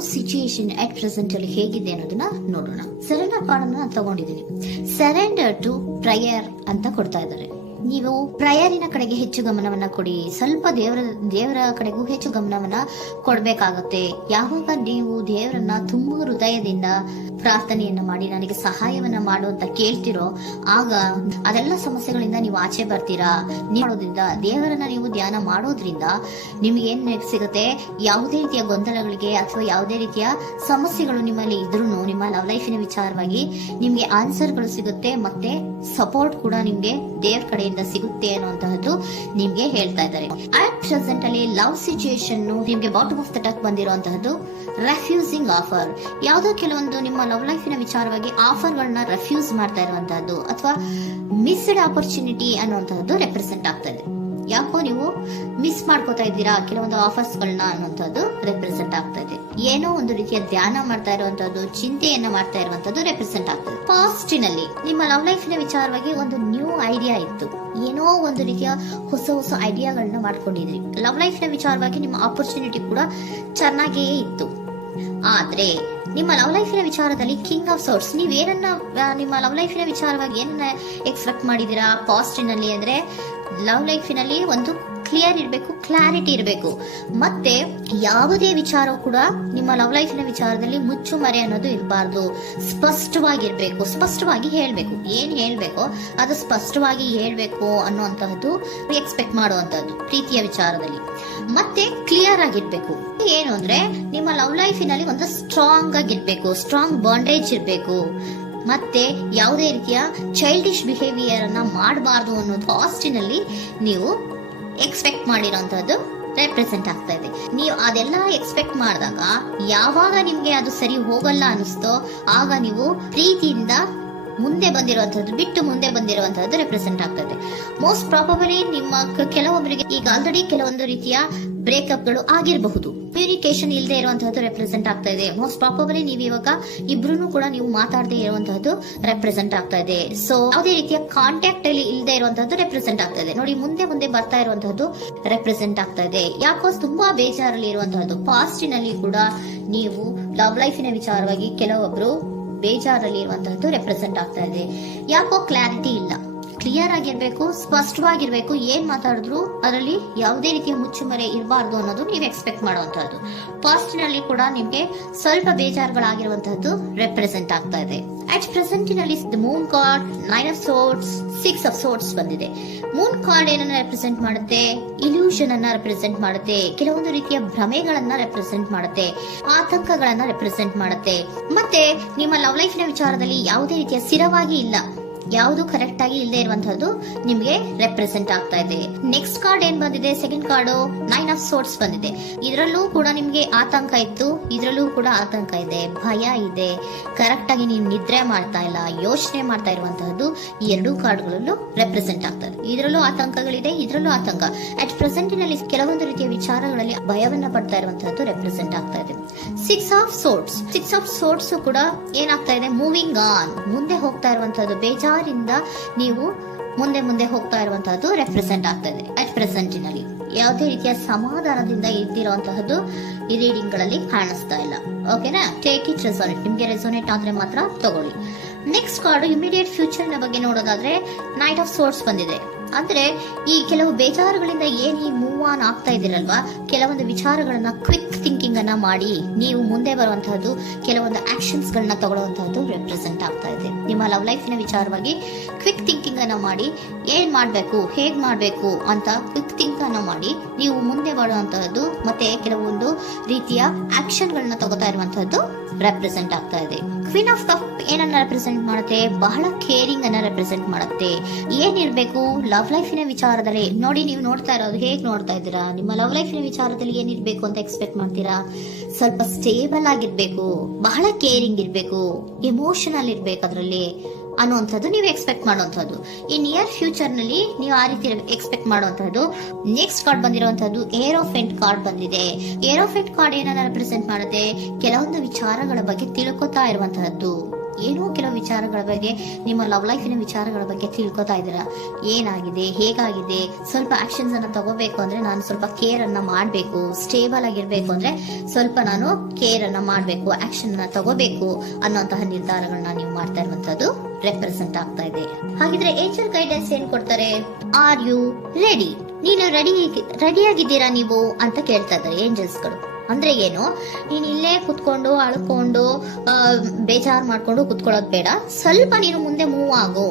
Love situation at present ಅಲ್ಲಿ ಹೇಗಿದೆ ಅನ್ನೋದನ್ನ ನೋಡೋಣ. ಸರೆಂಡರ್ ಕಾರ್ಡ್ ಅನ್ನ ತಗೊಂಡಿದ್ದೀನಿ. ಸರೆಂಡರ್ ಟು ಪ್ರಯರ್ ಅಂತ ಕೊಡ್ತಾ ಇದ್ದಾರೆ. ನೀವು ಪ್ರಯರಿನ ಕಡೆಗೆ ಹೆಚ್ಚು ಗಮನವನ್ನ ಕೊಡಿ, ಸ್ವಲ್ಪ ದೇವರ ಕಡೆಗೂ ಹೆಚ್ಚು ಗಮನವನ್ನ ಕೊಡ್ಬೇಕಾಗತ್ತೆ. ಯಾವಾಗ ನೀವು ದೇವರನ್ನ ತುಂಬ ಹೃದಯದಿಂದ ಪ್ರಾರ್ಥನೆಯನ್ನ ಮಾಡಿ ನನಗೆ ಸಹಾಯವನ್ನ ಮಾಡು ಅಂತ ಕೇಳ್ತಿರೋ, ಆಗ ಅದೆಲ್ಲ ಸಮಸ್ಯೆಗಳಿಂದ ನೀವು ಆಚೆ ಬರ್ತೀರಾ. ಮಾಡೋದ್ರಿಂದ, ದೇವರನ್ನ ನೀವು ಧ್ಯಾನ ಮಾಡೋದ್ರಿಂದ ನಿಮ್ಗೆ ಏನ್ ಸಿಗುತ್ತೆ, ಯಾವುದೇ ರೀತಿಯ ಗೊಂದಲಗಳಿಗೆ ಅಥವಾ ಯಾವುದೇ ರೀತಿಯ ಸಮಸ್ಯೆಗಳು ನಿಮ್ಮಲ್ಲಿ ಇದ್ರೂ ನಿಮ್ಮ ಲವ್ ಲೈಫಿನ ವಿಚಾರವಾಗಿ ನಿಮ್ಗೆ ಆನ್ಸರ್ಗಳು ಸಿಗುತ್ತೆ, ಮತ್ತೆ ಸಪೋರ್ಟ್ ಕೂಡ ನಿಮ್ಗೆ ದೇವ್ರ ಕಡೆಯಿಂದ ಸಿಗುತ್ತೆ ಅನ್ನುವಂತಹದ್ದು ನಿಮ್ಗೆ ಹೇಳ್ತಾ ಇದ್ದಾರೆ. ಅಟ್ ಪ್ರೆಸೆಂಟ್ ಅಲ್ಲಿ ಲವ್ ಸಿಚುಯೇಷನ್ ನಿಮ್ಗೆ ಬಾಟಮ್ ಆಫ್ ದ ಟಕ್ ಬಂದಿರುವಂತಹದ್ದು ರೆಫ್ಯೂಸಿಂಗ್ ಆಫರ್. ಯಾವುದೋ ಕೆಲವೊಂದು ನಿಮ್ಮ ಲವ್ ಲೈಫಿನ ವಿಚಾರವಾಗಿ ಆಫರ್ ಗಳನ್ನ ರೆಫ್ಯೂಸ್ ಮಾಡ್ತಾ ಇರುವಂತಹದ್ದು ಅಥವಾ ಮಿಸ್ಡ್ ಆಪರ್ಚುನಿಟಿ ಅನ್ನುವಂತಹದ್ದು ರೆಪ್ರೆಸೆಂಟ್ ಆಗ್ತಾ ಇದೆ. ಯಾಕೋ ನೀವು ಮಿಸ್ ಮಾಡ್ಕೋತಾ ಇದ್ದೀರಾ ಕೆಲವೊಂದು ಆಫರ್ಸ್ ಗಳನ್ನ ಅನ್ನುವಂಥದ್ದು ರೆಪ್ರೆಸೆಂಟ್ ಆಗ್ತಾ ಇದೆ. ಏನೋ ಒಂದು ರೀತಿಯ ಧ್ಯಾನ ಮಾಡ್ತಾ ಇರುವಂತದ್ದು, ಚಿಂತೆಯನ್ನ ಮಾಡ್ತಾ ಇರುವಂತದ್ದು ರೆಪ್ರೆಸೆಂಟ್ ಆಗ್ತದೆ. ಪಾಸ್ಟಿನಲ್ಲಿ ನಿಮ್ಮ ಲವ್ ಲೈಫಿನ ವಿಚಾರವಾಗಿ ಒಂದು ನ್ಯೂ ಐಡಿಯಾ ಇತ್ತು, ಏನೋ ಒಂದು ರೀತಿಯ ಹೊಸ ಹೊಸ ಐಡಿಯಾಗಳನ್ನ ಮಾಡ್ಕೊಂಡಿದ್ರಿ. ಲವ್ ಲೈಫಿನ ವಿಚಾರವಾಗಿ ನಿಮ್ಮ ಆಪರ್ಚುನಿಟಿ ಕೂಡ ಚೆನ್ನಾಗಿಯೇ ಇತ್ತು. ಆದ್ರೆ ನಿಮ್ಮ ಲವ್ ಲೈಫಿನ ವಿಚಾರದಲ್ಲಿ ಕಿಂಗ್ ಆಫ್ ಸೋರ್ಟ್ಸ್, ನೀವೇನನ್ನ ನಿಮ್ಮ ಲವ್ ಲೈಫಿನ ವಿಚಾರವಾಗಿ ಏನನ್ನ ಎಕ್ಸ್ಪೆಕ್ಟ್ ಮಾಡಿದೀರಾ ಪಾಸ್ಟಿನಲ್ಲಿ ಅಂದ್ರೆ, ಲವ್ ಲೈಫಿನಲ್ಲಿ ಒಂದು ಕ್ಲಿಯರ್ ಇರಬೇಕು, ಕ್ಲಾರಿಟಿ ಇರಬೇಕು, ಮತ್ತೆ ಯಾವುದೇ ವಿಚಾರ ಕೂಡ ನಿಮ್ಮ ಲವ್ ಲೈಫಿನ ವಿಚಾರದಲ್ಲಿ ಮುಚ್ಚುಮರೆ ಅನ್ನೋದು ಇರಬಾರ್ದು. ಸ್ಪಷ್ಟವಾಗಿರ್ಬೇಕು, ಸ್ಪಷ್ಟವಾಗಿ ಹೇಳ್ಬೇಕು, ಏನ್ ಹೇಳ್ಬೇಕೋ ಅದು ಸ್ಪಷ್ಟವಾಗಿ ಹೇಳ್ಬೇಕು ಅನ್ನುವಂತಹದ್ದು ಎಕ್ಸ್ಪೆಕ್ಟ್ ಮಾಡುವಂತಹದ್ದು ಪ್ರೀತಿಯ ವಿಚಾರದಲ್ಲಿ. ಮತ್ತೆ ಕ್ಲಿಯರ್ ಆಗಿರ್ಬೇಕು. ಏನು ಅಂದ್ರೆ ನಿಮ್ಮ ಲವ್ ಲೈಫಿನಲ್ಲಿ ಒಂದು ಸ್ಟ್ರಾಂಗ್ ಆಗಿರ್ಬೇಕು, ಸ್ಟ್ರಾಂಗ್ ಬಾಂಡೇಜ್ ಇರಬೇಕು, ಮತ್ತೆ ಯಾವುದೇ ರೀತಿಯ ಚೈಲ್ಡಿಶ್ ಬಿಹೇವಿಯರ್ ಅನ್ನ ಮಾಡಬಾರ್ದು ಅನ್ನೋದು ಪಾಸ್ಟಿನಲ್ಲಿ ನೀವು ಎಕ್ಸ್ಪೆಕ್ಟ್ ಮಾಡಿರೋಂಥದ್ದು ರೆಪ್ರೆಸೆಂಟ್ ಆಗ್ತಾ ಇದೆ. ನೀವು ಅದೆಲ್ಲ ಎಕ್ಸ್ಪೆಕ್ಟ್ ಮಾಡಿದಾಗ ಯಾವಾಗ ನಿಮ್ಗೆ ಅದು ಸರಿ ಹೋಗಲ್ಲ ಅನಿಸ್ತೋ ಆಗ ನೀವು ಪ್ರೀತಿಯಿಂದ ಮುಂದೆ ಬಂದಿರುವಂತಹದ್ದು ಬಿಟ್ಟು ಮುಂದೆ ಬಂದಿರುವಂತಹದ್ದು ರೆಪ್ರೆಸೆಂಟ್ ಆಗ್ತದೆ. ಮೋಸ್ಟ್ ಪ್ರಾಬಬಲಿ ನಿಮ್ಮ ಕೆಲವೊಬ್ಬರಿಗೆ ಈಗ ಆಲ್ರೆಡಿ ಕೆಲವೊಂದು ರೀತಿಯ ಬ್ರೇಕಪ್ ಗಳು ಆಗಿರಬಹುದು, ಕಮ್ಯುನಿಕೇಶನ್ ಇಲ್ಲದೆ ಇರುವಂತಹದ್ದು ರೆಪ್ರೆಸೆಂಟ್ ಆಗ್ತಾ ಇದೆ. ಮೋಸ್ಟ್ ಪ್ರಾಬಬಲಿ ನೀವು ಇವಾಗ ಇಬ್ರು ಕೂಡ ನೀವು ಮಾತಾಡದೆ ಇರುವಂತಹದ್ದು ರೆಪ್ರೆಸೆಂಟ್ ಆಗ್ತಾ ಇದೆ. ಸೊ ಯಾವುದೇ ರೀತಿಯ ಕಾಂಟ್ಯಾಕ್ಟ್ ಅಲ್ಲಿ ಇಲ್ಲದೆ ಇರುವಂತಹದ್ದು ರೆಪ್ರೆಸೆಂಟ್ ಆಗ್ತಾ ಇದೆ. ನೋಡಿ, ಮುಂದೆ ಮುಂದೆ ಬರ್ತಾ ಇರುವಂತಹದ್ದು ರೆಪ್ರೆಸೆಂಟ್ ಆಗ್ತಾ ಇದೆ. ಯಾಕೋ ತುಂಬಾ ಬೇಜಾರಲ್ಲಿ ಇರುವಂತಹದ್ದು. ಪಾಸ್ಟಿನಲ್ಲಿ ಕೂಡ ನೀವು ಲವ್ ಲೈಫಿನ ವಿಚಾರವಾಗಿ ಕೆಲವೊಬ್ರು ಬೇಜಾರಲ್ಲಿ ಇರುವಂತಹದ್ದು ರೆಪ್ರೆಸೆಂಟ್ ಆಗ್ತಾ ಇದೆ. ಯಾಕೋ ಕ್ಲಾರಿಟಿ ಇಲ್ಲ, ಕ್ಲಿಯರ್ ಆಗಿರ್ಬೇಕು, ಸ್ಪಷ್ಟವಾಗಿರ್ಬೇಕು. ಏನ್ ಮಾತಾಡಿದ್ರು ಅದರಲ್ಲಿ ಯಾವುದೇ ರೀತಿಯ ಮುಚ್ಚುಮರೆ ಇರಬಾರ್ದು ಅನ್ನೋದು ನೀವು ಎಕ್ಸ್ಪೆಕ್ಟ್ ಮಾಡುವಂತಹದ್ದು. ಪಾಸ್ಟಿನಲ್ಲಿ ಕೂಡ ನಿಮ್ಗೆ ಸ್ವಲ್ಪ ಬೇಜಾರುಗಳಾಗಿರುವಂತಹದ್ದು ರೆಪ್ರೆಸೆಂಟ್ ಆಗ್ತಾ ಇದೆ. ಅಟ್ ಪ್ರೆಸೆಂಟಿನಲ್ಲಿ moon card, 9 of swords, 6 of swords ಬಂದಿದೆ. ಮೂನ್ ಕಾರ್ಡ್ ಏನನ್ನ ರೆಪ್ರೆಸೆಂಟ್ ಮಾಡುತ್ತೆ? ಇಲ್ಯೂಷನ್ ಅನ್ನ ರೆಪ್ರೆಸೆಂಟ್ ಮಾಡುತ್ತೆ, ಕೆಲವೊಂದು ರೀತಿಯ ಭ್ರಮೆಗಳನ್ನ ರೆಪ್ರೆಸೆಂಟ್ ಮಾಡುತ್ತೆ, ಆತಂಕಗಳನ್ನ ರೆಪ್ರೆಸೆಂಟ್ ಮಾಡುತ್ತೆ. ಮತ್ತೆ ನಿಮ್ಮ ಲವ್ ಲೈಫಿನ ವಿಚಾರದಲ್ಲಿ ಯಾವುದೇ ರೀತಿಯ ಸ್ಥಿರವಾಗಿ ಇಲ್ಲ, ಯಾವುದು ಕರೆಕ್ಟ್ ಆಗಿ ಇಲ್ಲದೆ ಇರುವಂತಹದ್ದು ನಿಮ್ಗೆ ರೆಪ್ರೆಸೆಂಟ್ ಆಗ್ತಾ ಇದೆ. ನೆಕ್ಸ್ಟ್ ಕಾರ್ಡ್ ಏನ್ ಬಂದಿದೆ? ಸೆಕೆಂಡ್ ಕಾರ್ಡ್ 9 ಆಫ್ ಸೋರ್ಟ್ಸ್ ಬಂದಿದೆ. ಇದರಲ್ಲೂ ಕೂಡ ನಿಮ್ಗೆ ಆತಂಕ ಇತ್ತು, ಇದರಲ್ಲೂ ಕೂಡ ಆತಂಕ ಇದೆ, ಭಯ ಇದೆ, ಕರೆಕ್ಟ್ ಆಗಿ ನೀವು ನಿದ್ರೆ ಮಾಡ್ತಾ ಇಲ್ಲ, ಯೋಚನೆ ಮಾಡ್ತಾ ಇರುವಂತಹದ್ದು ಈ ಎರಡೂ ಕಾರ್ಡ್ಗಳಲ್ಲೂ ರೆಪ್ರೆಸೆಂಟ್ ಆಗ್ತದೆ. ಇದರಲ್ಲೂ ಆತಂಕಗಳಿದೆ, ಇದರಲ್ಲೂ ಆತಂಕ. ಅಟ್ ಪ್ರೆಸೆಂಟಿನಲ್ಲಿ ಕೆಲವೊಂದು ರೀತಿಯ ವಿಚಾರಗಳಲ್ಲಿ ಭಯವನ್ನ ಪಡ್ತಾ ಇರುವಂತಹದ್ದು ರೆಪ್ರೆಸೆಂಟ್ ಆಗ್ತಾ ಇದೆ. 6 ಆಫ್ ಸೋರ್ಟ್ಸ್, 6 ಆಫ್ ಸೋರ್ಟ್ಸ್ ಕೂಡ ಏನಾಗ್ತಾ ಇದೆ? ಮೂವಿಂಗ್ ಆನ್, ಮುಂದೆ ಹೋಗ್ತಾ ಇರುವಂತಹದ್ದು, ಬೇಜಾರಿಂದ ನೀವು ಮುಂದೆ ಮುಂದೆ ಹೋಗ್ತಾ ಇರುವಂತಹದ್ದು ರೆಪ್ರೆಸೆಂಟ್ ಆಗ್ತಾ ಇದೆ. ಅಟ್ ಪ್ರೆಸೆಂಟಿನಲ್ಲಿ ಯಾವುದೇ ರೀತಿಯ ಸಮಾಧಾನದಿಂದ ಇದ್ದಿರುವಂತಹದ್ದು ಈ ರೀಡಿಂಗ್ ಗಳಲ್ಲಿ ಕಾಣಿಸ್ತಾ ಇಲ್ಲ. ಓಕೆನಾ? ಟೇಕ್ ಇಟ್ ರೆಸೋನೇಟ್, ನಿಮ್ಗೆ ರೆಸೋನೇಟ್ ಆದ್ರೆ ಮಾತ್ರ ತಗೊಳ್ಳಿ. ನೆಕ್ಸ್ಟ್ ಕಾರ್ಡ್ ಇಮಿಡಿಯೇಟ್ ಫ್ಯೂಚರ್ ನ ಬಗ್ಗೆ ನೋಡೋದಾದ್ರೆ ನೈಟ್ ಆಫ್ ಸೋರ್ಟ್ಸ್ ಬಂದಿದೆ. ಅಂದ್ರೆ ಈ ಕೆಲವು ಬೇಜಾರುಗಳಿಂದ ಏನ್ ಈ ಮೂವ್ ಆನ್ ಆಗ್ತಾ ಇದ್ದೀರಲ್ವಾ, ಕೆಲವೊಂದು ವಿಚಾರಗಳನ್ನ ಕ್ವಿಕ್ ಥಿಂಕಿಂಗ್ ಅನ್ನ ಮಾಡಿ ನೀವು ಮುಂದೆ ಬರುವಂತಹದ್ದು, ಕೆಲವೊಂದು ಆಕ್ಷನ್ಸ್ ಗಳನ್ನ ತಗೊಳ್ಳುವಂತಹದ್ದು ರೆಪ್ರೆಸೆಂಟ್ ಆಗ್ತಾ ಇದೆ. ನಿಮ್ಮ ಲವ್ ಲೈಫಿನ ವಿಚಾರವಾಗಿ ಕ್ವಿಕ್ ಥಿಂಕಿಂಗ್ ಅನ್ನ ಮಾಡಿ ಏನ್ ಮಾಡ್ಬೇಕು, ಹೇಗ್ ಮಾಡ್ಬೇಕು ಅಂತ ಕ್ವಿಕ್ ಥಿಂಕ್ ಅನ್ನ ಮಾಡಿ ನೀವು ಮುಂದೆ ಬರುವಂತಹದ್ದು, ಮತ್ತೆ ಕೆಲವೊಂದು ರೀತಿಯ ಆಕ್ಷನ್ ಗಳನ್ನ ತಗೋತಾ ಇರುವಂತಹದ್ದು ರೆಪ್ರೆಸೆಂಟ್ ಆಗ್ತಾ ಇದೆ. ಕ್ವೀನ್ ಆಫ್ ಕಪ್ ಏನನ್ನ ರೆಪ್ರೆಸೆಂಟ್ ಮಾಡುತ್ತೆ? ಬಹಳ ಕೇರಿಂಗ್ ಅನ್ನ ರೆಪ್ರೆಸೆಂಟ್ ಮಾಡುತ್ತೆ. ಏನಿರ್ಬೇಕು ಲವ್ ಲೈಫಿನ ವಿಚಾರದಲ್ಲಿ? ನೋಡಿ, ನೀವು ನೋಡ್ತಾ ಇರೋದು ಹೇಗ್ ನೋಡ್ತಾ ಇದ್ದೀರಾ? ನಿಮ್ಮ ಲವ್ ಲೈಫಿನ ವಿಚಾರದಲ್ಲಿ ಏನಿರ್ಬೇಕು ಅಂತ ಎಕ್ಸ್ಪೆಕ್ಟ್ ಮಾಡ್ತೀರಾ? ಸ್ವಲ್ಪ ಸ್ಟೇಬಲ್ ಆಗಿರ್ಬೇಕು, ಬಹಳ ಕೇರಿಂಗ್ ಇರ್ಬೇಕು, ಎಮೋಷನಲ್ ಇರ್ಬೇಕು ಅದರಲ್ಲಿ ಅನ್ನುವಂಥದ್ದು ನೀವು ಎಕ್ಸ್ಪೆಕ್ಟ್ ಮಾಡುವಂಥದ್ದು. ಈ ನಿಯರ್ ಫ್ಯೂಚರ್ ನಲ್ಲಿ ನೀವು ಆ ರೀತಿ ಎಕ್ಸ್ಪೆಕ್ಟ್ ಮಾಡುವಂತಹದ್ದು. ನೆಕ್ಸ್ಟ್ ಕಾರ್ಡ್ ಬಂದಿರುವಂತಹದ್ದು ಏರೋಫೆಂಟ್ ಕಾರ್ಡ್ ಬಂದಿದೆ. ಏರೋಫೆಂಟ್ ಕಾರ್ಡ್ ಏನನ್ನ ರೆಪ್ರೆಸೆಂಟ್ ಮಾಡುತ್ತೆ? ಕೆಲವೊಂದು ವಿಚಾರಗಳ ಬಗ್ಗೆ ತಿಳ್ಕೊತಾ ಇರುವಂತಹದ್ದು, ಏನೋ ಕೆಲವು ವಿಚಾರಗಳ ಬಗ್ಗೆ, ನಿಮ್ಮ ಲವ್ ಲೈಫಿನ ವಿಚಾರಗಳ ಬಗ್ಗೆ ತಿಳ್ಕೊತಾ ಇದ್ದೀರಾ. ಏನಾಗಿದೆ, ಹೇಗಾಗಿದೆ, ಸ್ವಲ್ಪ ಆಕ್ಷನ್ಸ್ ಅನ್ನ ತಗೋಬೇಕು ಅಂದ್ರೆ ನಾನು ಸ್ವಲ್ಪ ಕೇರ್ ಅನ್ನ ಮಾಡಬೇಕು, ಸ್ಟೇಬಲ್ ಆಗಿರ್ಬೇಕು ಅಂದ್ರೆ ಸ್ವಲ್ಪ ನಾನು ಕೇರ್ ಅನ್ನ ಮಾಡಬೇಕು, ಆಕ್ಷನ್ ಅನ್ನ ತಗೋಬೇಕು ಅನ್ನೋಂತಹ ನಿರ್ಧಾರಗಳನ್ನ ನೀವು ಮಾಡ್ತಾ ಇರುವಂತದ್ದು ರೆಪ್ರೆಸೆಂಟ್ ಆಗ್ತಾ ಇದೆ. ಹಾಗಿದ್ರೆ ಏಂಜಲ್ ಗೈಡೆನ್ಸ್ ಏನ್ ಕೊಡ್ತಾರೆ? Are you ready? ನೀನು ರೆಡಿಯಾಗಿದ್ದೀರಾ ನೀವು ಅಂತ ಕೇಳ್ತಾ ಇದ್ದಾರೆ ಏಂಜಲ್ಸ್ಗಳು. ಅಂದ್ರೆ ಏನು, ನೀನ್ ಇಲ್ಲೇ ಕುತ್ಕೊಂಡು ಅಳ್ಕೊಂಡು ಬೇಜಾರ್ ಮಾಡ್ಕೊಂಡು ಕುತ್ಕೊಳ್ಳೋದು ಬೇಡ, ಸ್ವಲ್ಪ ನೀನು ಮುಂದೆ ಮೂವ್ ಆಗು.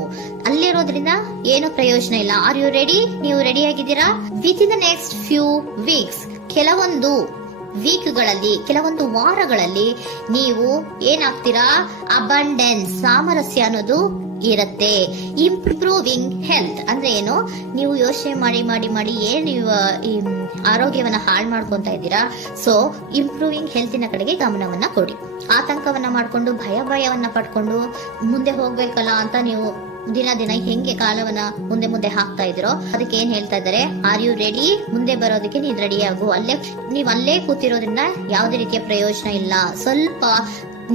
ಅಲ್ಲಿರೋದ್ರಿಂದ ಏನು ಪ್ರಯೋಜನ ಇಲ್ಲ. Are you ready? ನೀವು ರೆಡಿ ಆಗಿದ್ದೀರಾ? With in the next few weeks, ಕೆಲವೊಂದು ವೀಕ್ಗಳಲ್ಲಿ, ಕೆಲವೊಂದು ವಾರಗಳಲ್ಲಿ ನೀವು ಏನಾಗ್ತೀರಾ? ಅಬಂಡೆನ್ಸ್, ಸಾಮರಸ್ಯ ಅನ್ನೋದು ಇರುತ್ತೆ. ಇಂಪ್ರೂವಿಂಗ್ ಹೆಲ್ತ್ ಅಂದ್ರೆ ಏನು, ನೀವು ಯೋಚನೆ ಮಾಡಿ ಮಾಡಿ ಮಾಡಿ ಏನ್ ನೀವು ಈ ಆರೋಗ್ಯವನ್ನ ಹಾಳು ಮಾಡ್ಕೊಂತ ಇದ್ದೀರಾ. ಸೊ ಇಂಪ್ರೂವಿಂಗ್ ಹೆಲ್ತಿನ ಕಡೆಗೆ ಗಮನವನ್ನ ಕೊಡಿ. ಆತಂಕವನ್ನ ಮಾಡ್ಕೊಂಡು ಭಯವನ್ನ ಪಡ್ಕೊಂಡು ಮುಂದೆ ಹೋಗ್ಬೇಕಲ್ಲ ಅಂತ ನೀವು ದಿನ ಹೆಂಗೆ ಕಾಲವನ್ನ ಮುಂದೆ ಹಾಕ್ತಾ ಇದ್ದೀರೋ ಅದಕ್ಕೆ ಏನ್ ಹೇಳ್ತಾ ಇದ್ದಾರೆ? Are you ready? ಮುಂದೆ ಬರೋದಕ್ಕೆ ನೀನ್ ರೆಡಿ ಆಗು. ನೀವ್ ಅಲ್ಲೇ ಕೂತಿರೋದ್ರಿಂದ ಯಾವುದೇ ರೀತಿಯ ಪ್ರಯೋಜನ ಇಲ್ಲ. ಸ್ವಲ್ಪ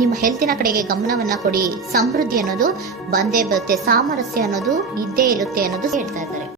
ನಿಮ್ಮ ಹೆಲ್ತಿನ ಕಡೆಗೆ ಗಮನವನ್ನ ಕೊಡಿ. ಸಮೃದ್ಧಿ ಅನ್ನೋದು ಬಂದೇ ಬರುತ್ತೆ, ಸಾಮರಸ್ಯ ಅನ್ನೋದು ಇದ್ದೇ ಇರುತ್ತೆ ಅನ್ನೋದು ಹೇಳ್ತಾ ಇದ್ದಾರೆ.